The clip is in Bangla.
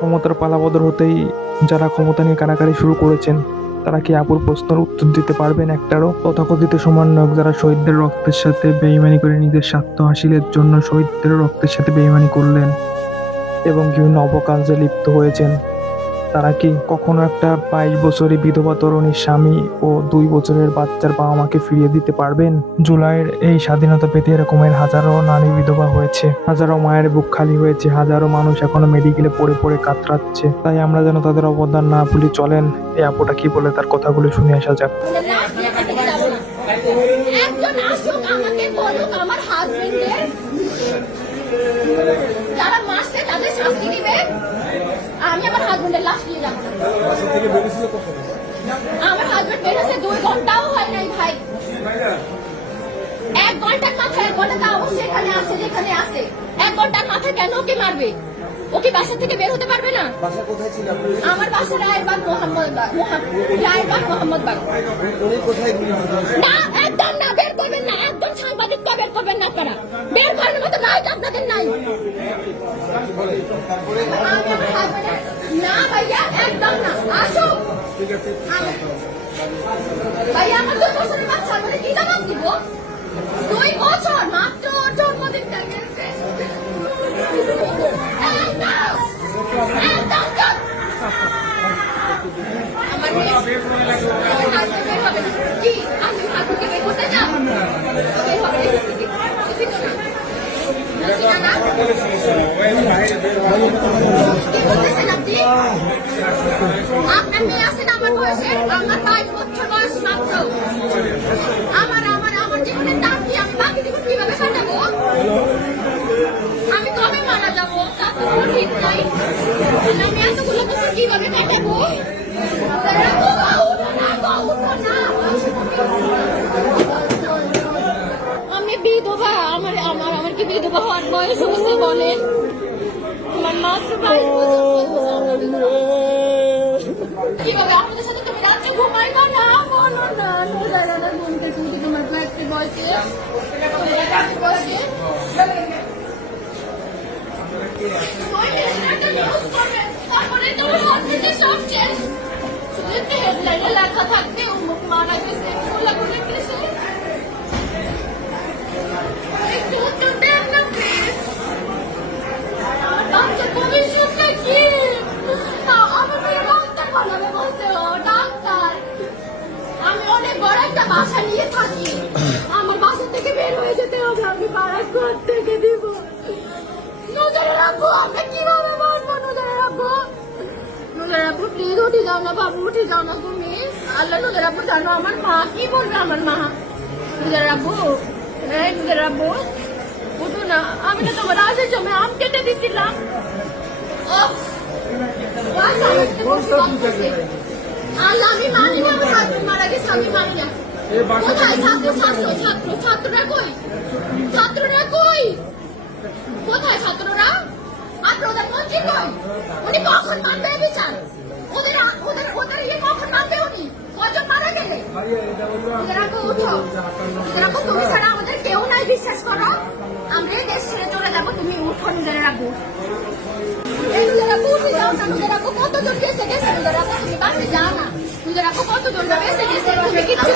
ক্ষমতার পালাবদল হতেই যারা ক্ষমতা নিয়ে কাড়াকাড়ি শুরু করেছেন তারা কি আপুর প্রশ্নের উত্তর দিতে পারবেন একটারও? তথাকথিত সমন্বয়ক যারা শহীদদের রক্তের সাথে বেইমানি করে নিজের স্বার্থ হাসিলের জন্য শহীদদের রক্তের সাথে বেইমানি করলেন এবং বিভিন্ন অপকার্যে লিপ্ত হয়েছেন, তারা কি কখনো একটা 22 বছরের বিধবা তরুণীর স্বামী ও 2 বছরের বাচ্চার বাবা মাকে ফিরিয়ে দিতে পারবেন? জুলাইয়ের এই স্বাধীনতা পেতে এরকমের হাজারো নারী বিধবা হয়েছে, হাজারো মায়ের বুক খালি হয়েছে, হাজারো মানুষ এখনো মেডিকেলে পড়ে পড়ে কাতরাচ্ছে। তাই আমরা যেন তাদের অবদান না ভুলি। চলেন এই আপুটা কি বলে তার কথাগুলো শুনে আসা যাক। একজন আসুক আমাকে বলুক আমার হাজবেন্ডের যারা মারছে তাদের শাস্তি দিবে। আমি আমার হাজবেন্ডের লাশ নিয়ে যাবো। আমার হাজবেন্ড বেরোছে 2 ঘন্টাও হয় নাই ভাই। 1 ঘন্টার মাথায় 1 ঘন্টা অবশ্যই এখানে আছে, যেখানে আছে 1 ঘন্টার মাথায় কেন ওকে মারবে? ওকে বাসা থেকে বের হতে পারবে না? বাসা কোথায় ছিল? আমার বাসা রায়েরবাগ মোহাম্মদবাগ। উনি কোথায় গুলি করেছেন? না একদম না, বের করবেন না, একদম সাংবাদিক বের করবেন না আপনারা। বের করার মতো রাইট আপনাদের নাই। না ভাইয়া একদম না, আসুন ভাইয়া। আমার 2 বছরের বাচ্চা, মানে কি জবাব দিব? 2 বছর মাত্র, জন্মদিনটা গেছে। কি আমি ঠাকুরকে বের করতে যাও? আপনার মেয়ে আছেন আমার বয়সের, আমার 22 বছর বয়স মাত্র। আমার আমার আমার জীবনের দাম কি? আমি বাকি জীবন কিভাবে কাটাবো? আমি কবে মারা যাবো তা তো কোনো ঠিক নাই। আমি এতগুলো বছর কিভাবে কাটাবো? আমি বিধবা। আমার আমার আমার কি বিধবা হওয়ার বয়স হয়েছে বলেন? আমার মাত্র 22 বছর। কিভাবে আমাদের সাথে তুমি রাত্রে ঘুমাইবা না? বলো না, নোজারানা বলতে তুমি তোমার ফ্ল্যাটে বসে তারপরে তোমার হসপিটালে সব শেষ। হেডলাইনে লেখা থাকবে অমুক মারা গেছে, খোলা করে গেছে। একটু উত্তর দেন না প্লিজ। ডাক্তার ভবিষ্যৎটা কি? আমার মেয়ে ডাক্তার বানাবে বলছে ও ডাক্তার। আমি অনেক বড় একটা বাসা নিয়ে থাকি, আমার বাসা থেকে বের হয়ে যেতে হবে। আমি ভাড়া থেকে দিব। নজরে রাখবো, আমরা কিভাবে বাঁচবো? নজরে রাখবো, নজরে রাখবো। প্লিজ উঠে যাও না বাবু, উঠে যাও না তুমি। আল্লাহ নজরে রাখবো। জানো আমার মা কি বলবে? আমার মা নজরে রাখবো, নজরে রাখবো। উঠো না, আমি না তোমার আজের জমে আম কেটে দিচ্ছিলাম। আল্লাহ আমি মানি না, আমার হাজবেন্ড মারা গেছে, আমি মানি না। কোথায় ছাত্র ছাত্র ছাত্র ছাত্ররা কই? ছাত্ররা কই? কোথায় ছাত্ররা? আর প্রধানমন্ত্রী কই? উনি কখন মানবে বিচার? ওদের ওদের ওদের ইয়ে কখন মানবে? উনি কজন মারা গেলে? তুমি ছাড়া আমাদের কেউ নাই, বিশ্বাস করো। আমরা দেশ ছেড়ে চলে যাবো, তুমি উঠো। নিজেরা রাখবো, নিজেরা উঠে যাও না। নিজেরা কতজন গেছে গেছে, নিজেরা তুমি বাসে যাও না। নিজেরা কতজন গেছে গেছে, তুমি কিচ্ছু